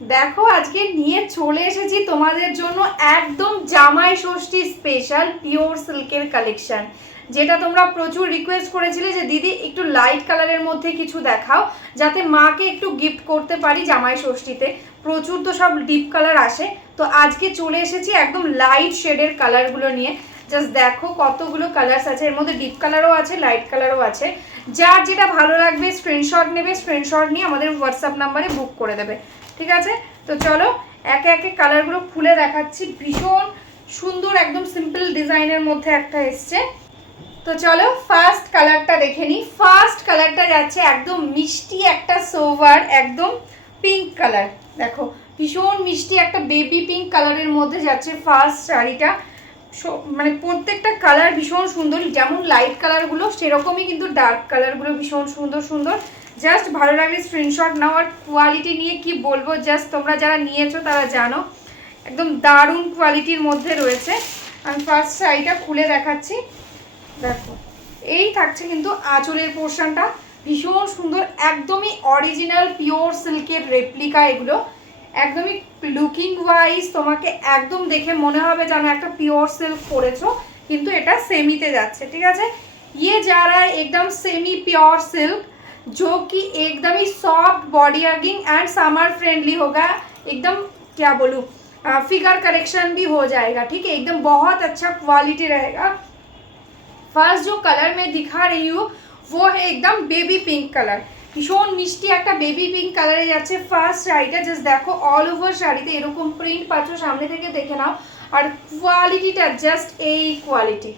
দেখো আজকে নিয়ে চলে এসেছি তোমাদের জন্য একদম জামাই ষষ্ঠী স্পেশাল পিওর সিল্কের কালেকশন, যেটা তোমরা প্রচুর রিকোয়েস্ট করেছিলে যে দিদি একটু লাইট কালারের মধ্যে কিছু দেখাও যাতে মাকে একটু গিফট করতে পারি জামাই ষষ্ঠীতে। প্রচুর তো সব ডিপ কালার আসে, তো আজকে চলে এসেছি একদম লাইট শেডের কালারগুলো নিয়ে। জাস্ট দেখো কতগুলো কালার্স আছে, এর মধ্যে ডিপ কালারও আছে, লাইট কালারও আছে। যার যেটা ভালো লাগবে স্ক্রিনশট নেবে, স্ক্রিনশট নিয়ে আমাদের হোয়াটসঅ্যাপ নাম্বারে বুক করে দেবে, ঠিক আছে? তো চলো একে একে কালারগুলো খুলে দেখাচ্ছি। ভীষণ সুন্দর একদম সিম্পল ডিজাইনের মধ্যে একটা এসছে। তো চলো ফার্স্ট কালারটা দেখে নিই। ফার্স্ট কালারটা যাচ্ছে একদম মিষ্টি একটা সোভার, একদম পিঙ্ক কালার। দেখো ভীষণ মিষ্টি একটা বেবি পিঙ্ক কালারের মধ্যে যাচ্ছে ফার্স্ট শাড়িটা। মানে প্রত্যেকটা কালার ভীষণ সুন্দর, যেমন লাইট কালারগুলো সেরকমই কিন্তু ডার্ক কালারগুলো ভীষণ সুন্দর সুন্দর। জাস্ট ভালো লাগলে স্ক্রিনশট নাও। আর কোয়ালিটি নিয়ে কি বলবো, জাস্ট তোমরা যারা নিয়েছো তারা জানো একদম দারুণ কোয়ালিটির মধ্যে রয়েছে। আমি ফার্স্ট শাড়িটা খুলে দেখাচ্ছি। দেখো এই থাকছে কিন্তু আঁচলের পোর্শনটা, ভীষণ সুন্দর, একদমই অরিজিনাল পিওর সিল্কের রেপ্লিকা। এগুলো একদমই লুকিং ওয়াইজ তোমাকে একদম দেখে মনে হবে যেন একটা পিওর সিল্ক পরেছো, কিন্তু এটা সেমিতে যাচ্ছে, ঠিক আছে? ये जा रहा है एकदम सेमी प्योर सिल्क, जो कि एकदम ही soft body hugging and summer friendly होगा। एकदम क्या बोलूँ, फिगर करेक्शन भी हो जाएगा, ठीक है? एकदम बहुत अच्छा क्वालिटी रहेगा। फर्स्ट जो कलर मैं दिखा रही हूँ वो है एकदम बेबी पिंक कलर। ভীষণ মিষ্টি একটা বেবি পিঙ্ক কালারে যাচ্ছে ফার্স্ট শাড়িটা। জাস্ট দেখো অল ওভার শাড়িতে এরকম প্রিন্ট পাচ্ছ, সামনে থেকে দেখে নাও। আর কোয়ালিটিটা জাস্ট এই কোয়ালিটি,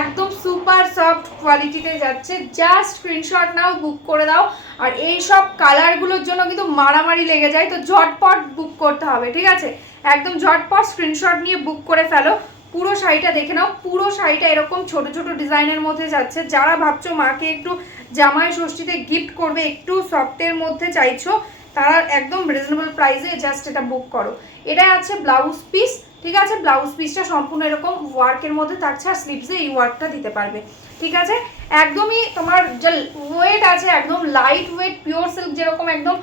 একদম সুপার সফট কোয়ালিটিতে যাচ্ছে। জাস্ট স্ক্রিনশট নাও, বুক করে দাও। আর এই সব কালারগুলোর জন্য কিন্তু মারামারি লেগে যায়, তো ঝটপট বুক করতে হবে, ঠিক আছে? একদম ঝটপট স্ক্রিনশট নিয়ে বুক করে ফেলো। পুরো শাড়িটা দেখে নাও। পুরো শাড়িটা এরকম ছোট ছোট ডিজাইনের মধ্যে যাচ্ছে। যারা ভাবছো মাকে একটু জামাই ষষ্ঠীতে গিফট করবে, একটু সফটের মধ্যে চাইছো, তারা একদম রিজনেবল প্রাইসে জাস্ট এটা বুক করো। এটা আছে ব্লাউজ পিস, ঠিক আছে? ব্লাউজ পিসটা সম্পূর্ণ এরকম ওয়ার্কের মধ্যে থাকছে, আর স্লিভসে এই ওয়ার্কটা দিতে পারবে, ঠিক আছে? একদমই তোমার যে ওয়েট আছে একদম লাইট ওয়েট পিওর সিল্ক, যেরকম একদম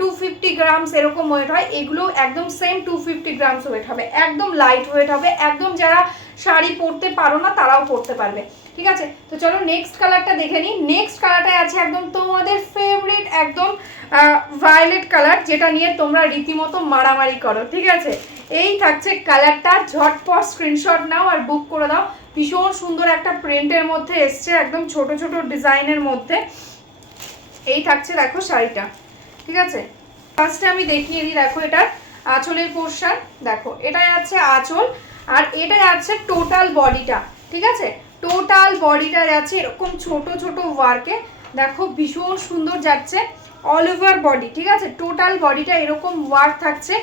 250 গ্রামস এরকম ওয়েট হয়, এগুলো একদম সেম 250 গ্রামস ওয়েট হবে, একদম লাইট ওয়েট হবে। একদম যারা শাড়ি পরতে পারো না তারাও পরতে পারবে, ঠিক আছে? তো চলো নেক্সট কালারটা দেখে নিই। নেক্সট কালারটা আছে একদম তোমাদের ফেভারিট একদম ভায়োলেট কালার, যেটা নিয়ে তোমরা রীতিমতো মারামারি করো, ঠিক আছে? এই থাকছে কালারটা। ঝটপট স্ক্রিনশট নাও আর বুক করে দাও। ভীষণ সুন্দর একটা প্রিন্টের মধ্যে এসছে, একদম ছোট ছোট ডিজাইনের মধ্যে। এই থাকছে দেখো শাড়িটা, ঠিক আছে? ফার্স্টে আমি দেখিয়ে দিই। দেখো এটার আঁচলের পোর্শন, দেখো এটাই আছে আঁচল, আর এটাই আছে টোটাল বডিটা, ঠিক আছে? টোটাল বডিটা যাচ্ছে এরকম ছোট ছোট ওয়ার্কে। দেখো ভীষণ সুন্দর যাচ্ছে অল ওভার বডি, ঠিক আছে? টোটাল বডিটা এরকম ওয়ার্ক থাকছে।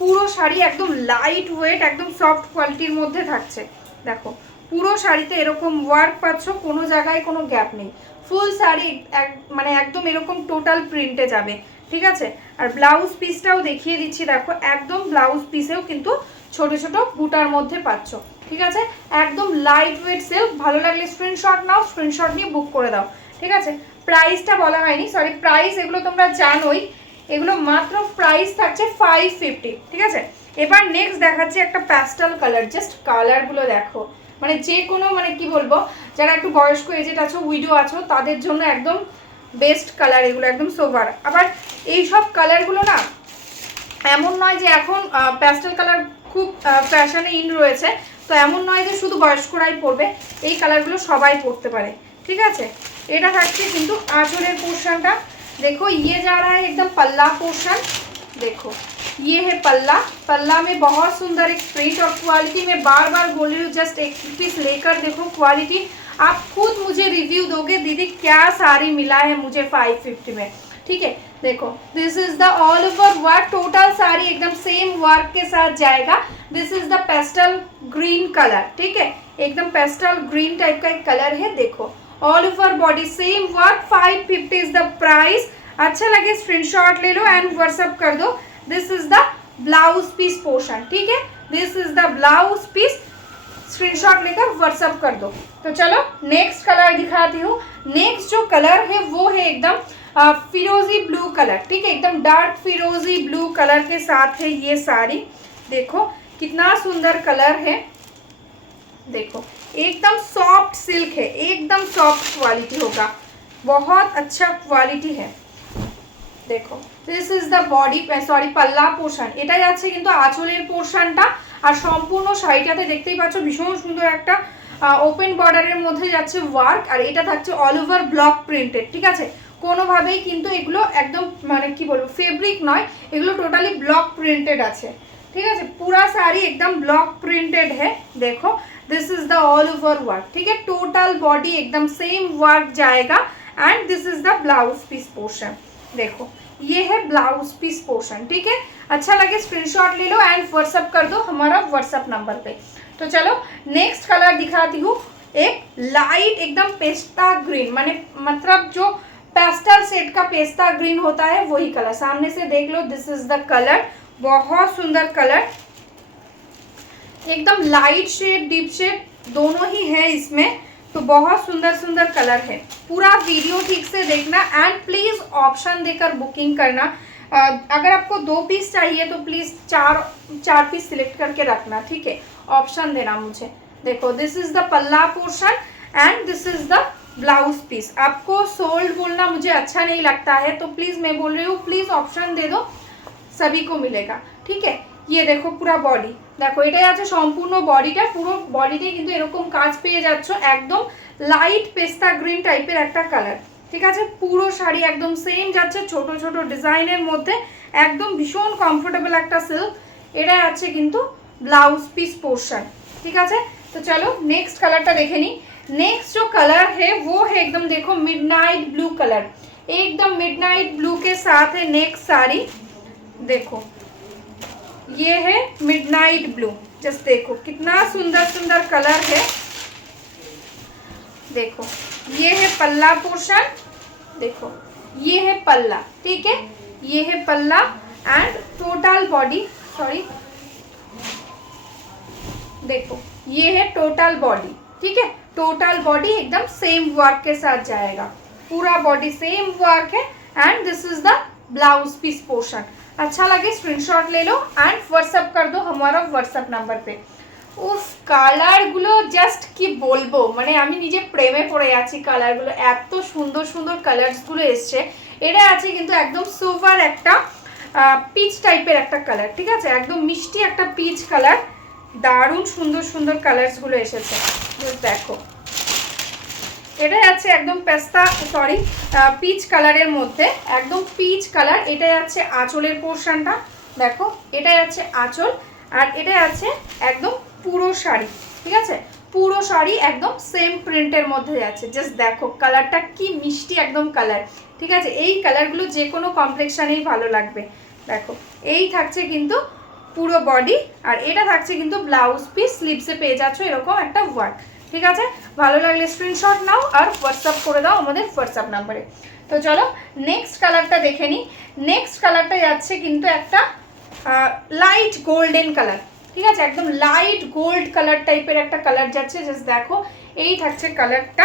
পুরো শাড়ি একদম লাইট ওয়েট, একদম সফট কোয়ালিটির মধ্যে থাকছে। দেখো পুরো শাড়িতে এরকম ওয়ার্ক পাচ্ছ, কোনো জায়গায় কোনো গ্যাপ নেই। ফুল শাড়ি মানে একদম এরকম টোটাল প্রিন্টে যাবে, ঠিক আছে? আর ব্লাউজ পিসটাও দেখিয়ে দিচ্ছি। দেখো একদম ব্লাউজ পিসেও কিন্তু ছোট ছোট বুটার মধ্যে পাচ্ছ, ঠিক আছে? একদম লাইট ওয়েট সিল্ক। ভালো লাগলে স্ক্রিনশট নাও, স্ক্রিনশট নিয়ে বুক করে দাও, ঠিক আছে? প্রাইসটা বলা হয়নি, সরি, প্রাইস এগুলো তোমরা জানোই, এগুলো মাত্র প্রাইস থাকছে 550, ঠিক আছে? এবার নেক্সট দেখাচ্ছি একটা প্যাস্টেল কালার। জাস্ট কালারগুলো দেখো, মানে যে কোনো মানে কি বলবো, যারা একটু বয়স্ক এজেড আছো, উইডো আছো, তাদের জন্য একদম বেস্ট কালার এগুলো, একদম সোভার। আবার এই সব কালারগুলো না এমন নয় যে এখন প্যাস্টেল কালার খুব ফ্যাশনে ইন রয়েছে, তো এমন নয় যে শুধু বয়স্করাই পরবে, এই কালারগুলো সবাই পরতে পারে, ঠিক আছে? এটা থাকছে কিন্তু आंचलेर पोर्शन का। देखो ये जा रहा है एकदम पल्ला पोर्शन। देखो ये है पल्ला। पल्ला में बहुत सुंदर एक प्रिंट और क्वालिटी में बार बार बोल रही हूँ, जस्ट एक पीस लेकर देखो क्वालिटी, आप खुद मुझे रिव्यू दोगे दीदी क्या साड़ी मिला है मुझे 550 में, ठीक है? देखो this is the all over work, total sari एकदम सेम वर्क के साथ जाएगा। This is the pastel green colour, ठीक है? एकदम पेस्टल ग्रीन टाइप का एक कलर है। देखो all over body same work, 550 is the price. अच्छा लगे स्क्रीनशॉट ले लो एंड व्हाट्सएप कर दो। This is the blouse piece portion, ठीक है? This is the blouse piece, screenshot लेकर व्हाट्सएप कर दो। तो चलो नेक्स्ट कलर दिखाती हूँ। नेक्स्ट जो कलर है वो है एकदम फिरोजी ब्लू कलर, ठीक है, एकदम डार्क फिरोजी ब्लू कलर के साथ है ये साड़ी। देखो कितना सुंदर कलर है, देखो एकदम सॉफ्ट सिल्क है, एकदम सॉफ्ट क्वालिटी होगा, बहुत अच्छा क्वालिटी है। देखो this is the body sorry পাল্লা পোর্শন, এটা যাচ্ছে কিন্তু আঁচলের পোর্শনটা। আর সম্পূর্ণ শাড়িটাতে দেখতেই পাচ্ছ ভীষণ সুন্দর একটা ওপেন বর্ডারের মধ্যে যাচ্ছে ওয়ার্ক, আর এটা থাকছে অল ওভার ব্লক প্রিন্টেড, ঠিক আছে। কোনোভাবেই কিন্তু এগুলো একদম মানে কি বলবো ফেব্রিক নয়, এগুলো টোটালি ব্লক প্রিন্টেড আছে, ঠিক আছে। पूरा साड़ी एकदम ब्लॉक प्रिंटेड है। देखो this is the all over work, ठीक है, टोटल बॉडी एकदम सेम वर्क जाएगा। And this is the blouse piece portion, देखो ये है ब्लाउज पीस पोर्शन, ठीक है। अच्छा लगे स्क्रीनशॉट ले लो एंड व्हाट्सअप कर दो हमारा व्हाट्सअप नंबर पे। तो चलो नेक्स्ट कलर दिखाती हूँ, एक लाइट एकदम पेस्ता ग्रीन, माने मतलब जो पेस्टल सेट का पेस्ता ग्रीन होता है वही कलर, सामने से देख लो, दिस इज द कलर, बहुत सुंदर कलर, एकदम लाइट शेड डीप शेड दोनों ही है इसमें, तो बहुत सुंदर सुंदर कलर है। पूरा वीडियो ठीक से देखना एंड प्लीज़ ऑप्शन देकर बुकिंग करना। अगर आपको 2 पीस चाहिए तो प्लीज़ 4 पीस सिलेक्ट करके रखना, ठीक है, ऑप्शन देना मुझे। देखो दिस इज़ द पल्ला portion and this is the blouse piece. आपको सोल्ड बोलना मुझे अच्छा नहीं लगता है, तो प्लीज़ मैं बोल रही हूँ प्लीज़ ऑप्शन दे दो, सभी को मिलेगा, ठीक है। ये देखो पूरा बॉडी, देखो এটাই আছে সম্পূর্ণ বডিটা, পুরো বডিতে কিন্তু এরকম কাজ পেয়ে যাচ্ছ, একদম লাইট পেস্তা গ্রিন টাইপের একটা কালার, ঠিক আছে। পুরো শাড়ি একদম সেম যাচ্ছে, ছোট ছোট ডিজাইনের মধ্যে, একদম ভীষণ কমফোর্টেবল একটা সিল্ক। এটা আছে কিন্তু ব্লাউজ পিস पोर्शन, ठीक है। तो चलो नेक्स्ट कलरটা দেখে নি। नेक्स्ट जो कलर है वो है एकदम देखो मिडनाइट ब्लू कलर, एकदम मिडनाइट ब्लू के साथ है नेक्स्ट साड़ी। देखो ये है मिडनाइट ब्लू, जस्ट देखो कितना सुंदर सुंदर कलर है। देखो ये है पल्ला पोर्शन, देखो ये है पल्ला, ठीक है, ये है पल्ला एंड टोटल बॉडी, सॉरी देखो ये है टोटल बॉडी, ठीक है, टोटल बॉडी एकदम सेम वर्क के साथ जाएगा, पूरा बॉडी सेम वर्क है। And this is the blouse piece portion. अच्छा लगे स्क्रीनशॉट ले लो एंड व्हाट्सअप कर दो हमारा व्हाट्सअप नंबर पे। উফ কালারগুলো জাস্ট কি বলবো, মানে আমি নিজে প্রেমে পড়ে যাচ্ছি কালারগুলো, এত সুন্দর সুন্দর কালারসগুলো এসছে। এটা আছে কিন্তু একদম সোভার একটা পিচ টাইপের একটা কালার, ঠিক আছে, একদম মিষ্টি একটা পিচ কালার, দারুণ সুন্দর সুন্দর কালারসগুলো এসেছে। দেখো এটা আছে একদম পেস্তা সরি পিচ কালারের মধ্যে, একদম পিচ কালার। এটা আছে আঁচলের পোর্শনটা, দেখো এটা আছে আঁচল, আর এটা আছে একদম পুরো শাড়ি, ঠিক আছে, পুরো শাড়ি একদম সেম প্রিন্টের মধ্যে যাচ্ছে। জাস্ট দেখো কালারটা কি মিষ্টি একদম কালার, ঠিক আছে। এই কালারগুলো যে কোনো কমপ্লেক্সনেই ভালো লাগবে। দেখো এই থাকছে কিন্তু পুরো বডি, আর এটা থাকছে কিন্তু ব্লাউজ পিস, স্লিভসে পেয়ে যাচ্ছ এরকম একটা ওয়ার্ক, ঠিক আছে। ভালো লাগলে স্ক্রিনশট নাও আর হোয়াটসঅ্যাপ করে দাও আমাদের হোয়াটসঅ্যাপ নাম্বারে। তো চলো নেক্সট কালারটা দেখে নিই। নেক্সট কালারটা যাচ্ছে কিন্তু একটা লাইট গোল্ডেন কালার, ঠিক আছে, একদম লাইট গোল্ড কালার টাইপের একটা কালার যাচ্ছে। জাস্ট দেখো এই থাকছে কালারটা,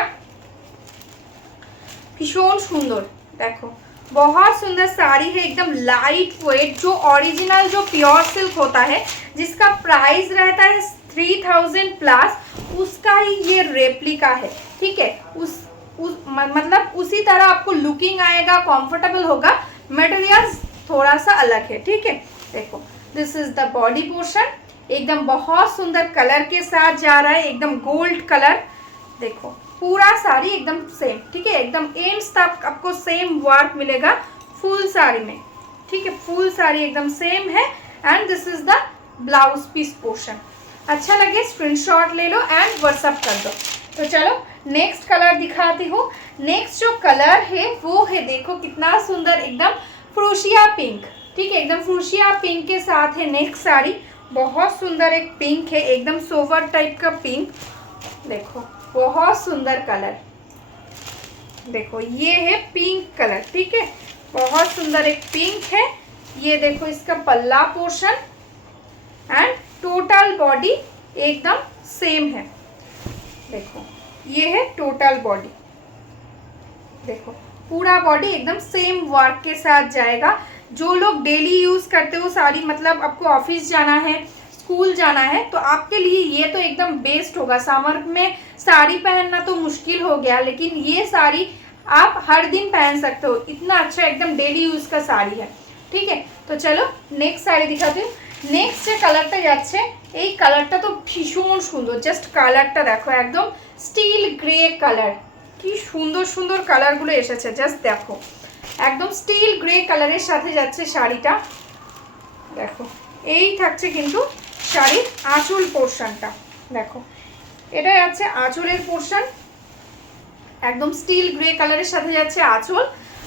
ভীষণ সুন্দর। देखो बहुत सुंदर साड़ी है, एकदम लाइट वेट, जो ओरिजिनल जो प्योर सिल्क होता है जिसका प्राइस रहता है 3000 प्लस, उसका ही ये रेप्लिका है, ठीक है। मतलब उसी तरह आपको लुकिंग आएगा, कंफर्टेबल होगा, मटेरियल थोड़ा सा अलग है, ठीक है। देखो this is the body portion, एकदम बहुत सुंदर कलर के साथ जा रहा है, एकदम गोल्ड कलर। देखो पूरा साड़ी एकदम सेम, ठीक है, एकदम एंड्स तक आपको सेम वर्क मिलेगा फुल साड़ी में, ठीक है, फुल साड़ी एकदम सेम है। And this is the blouse piece portion. अच्छा लगे स्क्रीनशॉट ले लो एंड व्हाट्सअप कर दो। तो चलो नेक्स्ट कलर दिखाती हूँ। नेक्स्ट जो कलर है वो है देखो कितना सुंदर, एकदम फ्रूशिया पिंक, ठीक है, एकदम फ्रूशिया पिंक के साथ है नेक्स्ट साड़ी। बहुत सुंदर एक पिंक है, एकदम सोवर टाइप का पिंक। देखो बहुत सुंदर कलर, देखो ये है पिंक कलर, ठीक है, बहुत सुंदर एक पिंक है। ये देखो इसका पल्ला पोर्शन एंड टोटल बॉडी एकदम सेम है। देखो ये है टोटल बॉडी, देखो पूरा बॉडी एकदम सेम वर्क के साथ जाएगा। जो लोग डेली यूज करते हो साड़ी, मतलब आपको ऑफिस जाना है, स्कूल जाना है, तो आपके लिए ये तो एकदम बेस्ट होगा। समर में साड़ी पहनना तो मुश्किल हो गया, लेकिन ये साड़ी आप हर दिन पहन सकते हो, इतना अच्छा एकदम डेली यूज का साड़ी है। ठीक है, तो चलो नेक्स्ट শাড়ি দেখাতে हूँ। নেক্সট যে কালারটা যাচ্ছে, এই কালারটা তো ভীষণ সুন্দর। জাস্ট কালারটা দেখো, একদম স্টিল গ্রে কালার। কি সুন্দর সুন্দর কালারগুলো এসেছে, জাস্ট দেখো। একদম স্টিল গ্রে কালারের সাথে যাচ্ছে শাড়িটা। দেখো, এই থাকছে কিন্তু শাড়ির আঁচল পোর্শনটা। দেখো, এটা যাচ্ছে আঁচলের পোর্শন, একদম স্টিল গ্রে কালারের সাথে যাচ্ছে আঁচল।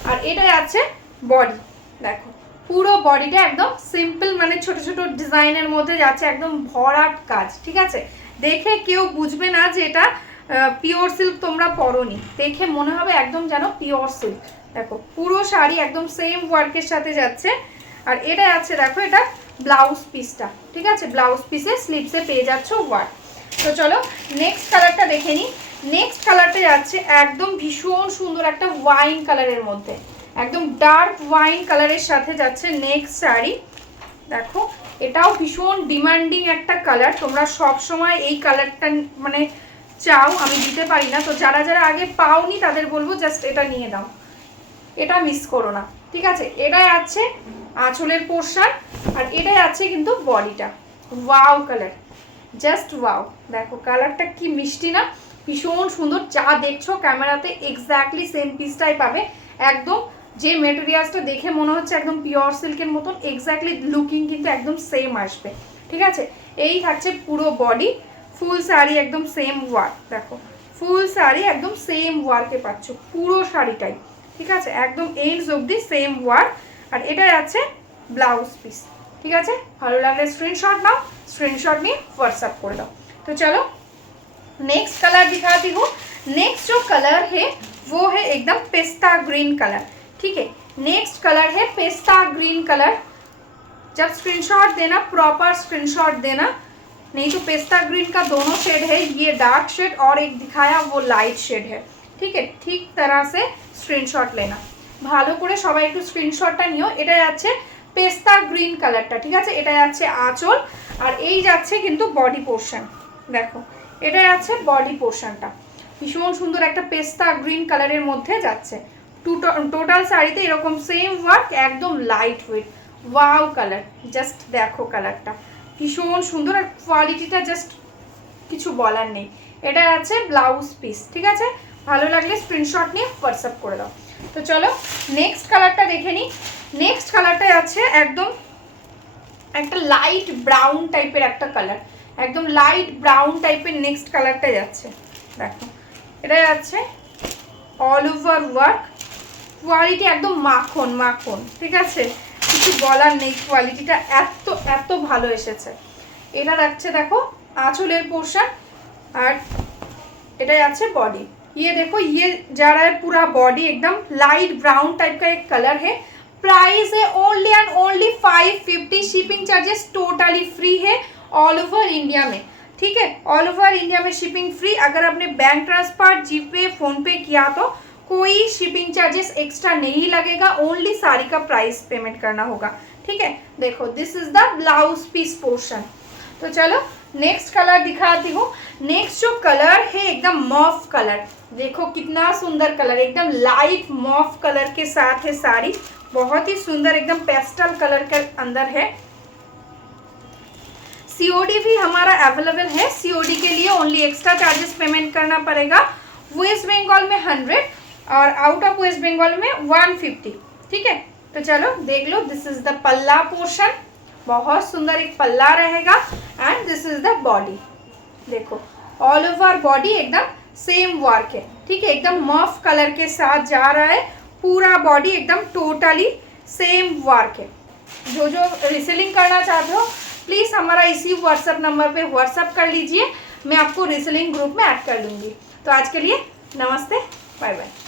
আর এটা যাচ্ছে বডি। দেখো, পুরো বডিটা একদম সিম্পল, মানে ছোট ছোট ডিজাইনের মধ্যে যাচ্ছে, একদম ভরাট কাজ। ঠিক আছে, দেখে কেউ বুঝবে না যে এটা পিওর সিল্ক তোমরা পরোনি, দেখে মনে হবে একদম যেন পিওর সিল্ক। দেখো, পুরো শাড়ি একদম সেম ওয়ার্কের সাথে যাচ্ছে। আর এটা যাচ্ছে, দেখো, এটা ব্লাউজ পিসটা। ঠিক আছে, ব্লাউজ পিসে স্লিভসে পেয়ে যাচ্ছ ওয়ার্ক। তো চলো নেক্সট কালারটা দেখে নিই। নেক্সট কালারটা যাচ্ছে একদম ভীষণ সুন্দর একটা ওয়াইন কালারের মধ্যে, একদম ডার্ক ওয়াইন কালারের সাথে যাচ্ছে নেক্সট শাড়ি। দেখো, এটাও ভীষণ ডিমান্ডিং একটা কালার। তোমরা সব সময় এই কালারটা মানে চাও, আমি দিতে পারি না। তো যারা যারা আগে পাওনি তাদের বলবো জাস্ট এটা নিয়ে নাও, এটা মিস করো না। ঠিক আছে, এটাই আছে আঁচলের পোর্শন, আর এটাই আছে কিন্তু বডিটা। Wow colour, just wow. দেখো কালারটা কি মিষ্টি না, ভীষণ সুন্দর। যা দেখছো ক্যামেরাতে এক্স্যাক্টলি সেম পিসটাই পাবে। একদম যে মেটেরিয়ালসটা দেখে মনে হচ্ছে একদম পিওর সিল্কের মতন, এক্স্যাক্টলি লুকিং কিন্তু একদম সেম আসবে। ঠিক আছে, এই থাকছে পুরো বডি। ফুল শাড়ি একদম সেম ওয়ার্ক। দেখো, ফুল শাড়ি একদম সেম ওয়ার্কে পাচ্ছ পুরো শাড়িটাই। ঠিক আছে, একদম এন্ডস অবধি সেম ওয়ার্ক। আর এটা আছে ব্লাউজ পিস। ঠিক আছে, ভালো লাগলে স্ক্রিনশট নাও, स्क्रीनशॉट में व्हाट्सअप कर दो। तो चलो नेक्स्ट कलर दिखाती हूँ। नेक्स्ट जो कलर है वो है एकदम पेस्ता ग्रीन कलर। ठीक है, नेक्स्ट कलर है पेस्ता ग्रीन कलर। जब स्क्रीनशॉट देना प्रॉपर स्क्रीनशॉट देना, नहीं तो पेस्ता ग्रीन का दोनों शेड है, ये डार्क शेड और एक दिखाया वो लाइट शेड है। ठीक है, ठीक तरह से स्क्रीनशॉट लेना, ভালো করে সবাই একটু স্ক্রিনশটটা নিও। এটা যাচ্ছে পেস্তা গ্রিন কালারটা। ঠিক আছে, এটা যাচ্ছে আঁচল, আর এই যাচ্ছে কিন্তু বডি পোর্শন। দেখো, এটা যাচ্ছে বডি পোর্শনটা, ভীষণ সুন্দর একটা পেস্তা গ্রিন কালারের মধ্যে যাচ্ছে। টোটাল শাড়িতে এরকম সেম ওয়ার্ক, একদম light weight. Wow colour, just দেখো কালারটা ভীষণ সুন্দর, আর কোয়ালিটিটা জাস্ট কিছু বলার নেই। এটা আছে ব্লাউজ পিস। ঠিক আছে, ভালো লাগলে স্ক্রিনশট নিয়ে হোয়াটসঅ্যাপ করে দাও। তো চলো নেক্সট কালারটা দেখে নিই। নেক্সট কালারটা আছে একদম একটা লাইট ব্রাউন টাইপের একটা কালার, একদম লাইট ব্রাউন টাইপের নেক্সট কালারটা যাচ্ছে। দেখো, এটা যাচ্ছে অল ওভার ওয়ার্ক, কোয়ালিটি একদম মাখন মাখন। ঠিক আছে, কিছু বলার নেই, কোয়ালিটিটা এত এত ভালো এসেছে। এটা যাচ্ছে দেখো आंचलेर पोर्शन और এটা আছে बॉडी। ये देखो ये जा रहा है पूरा बॉडी एकदम लाइट ब्राउन टाइप का एक कलर है। प्राइस है only and only 550। Shipping charges totally free है ऑल ओवर इंडिया में। ठीक है, ऑल ओवर इंडिया में शिपिंग फ्री। अगर आपने बैंक ट्रांसफर जीपे फोन पे किया तो कोई शिपिंग चार्जेस एक्स्ट्रा नहीं लगेगा, ओनली साड़ी का प्राइस पेमेंट करना होगा। ठीक है, देखो this is the blouse piece portion. तो चलो नेक्स्ट कलर दिखाती हूँ। नेक्स्ट जो कलर है एकदम मॉफ कलर, देखो कितना सुंदर कलर, एकदम लाइट मॉफ कलर के साथ है साड़ी, बहुत ही सुंदर एकदम पेस्टल कलर के अंदर है। सीओडी भी हमारा अवेलेबल है। सीओडी के लिए ओनली एक्स्ट्रा चार्जेस पेमेंट करना पड़ेगा। वेस्ट बंगाल में 100 और आउट ऑफ वेस्ट बंगाल में 150। ठीक है, तो चलो देख लो, दिस इज द पल्ला पोर्शन, बहुत सुंदर एक पल्ला रहेगा and this is the body. देखो ऑल ओवर बॉडी एकदम सेम वर्क है। ठीक है, एकदम मॉफ कलर के साथ जा रहा है, पूरा बॉडी एकदम टोटली सेम वर्क है। जो जो रीसेलिंग करना चाहते हो प्लीज़ हमारा इसी व्हाट्सएप नंबर पे व्हाट्सएप कर लीजिए, मैं आपको रीसेलिंग ग्रुप में ऐड कर लूँगी। तो आज के लिए नमस्ते, बाय बाय।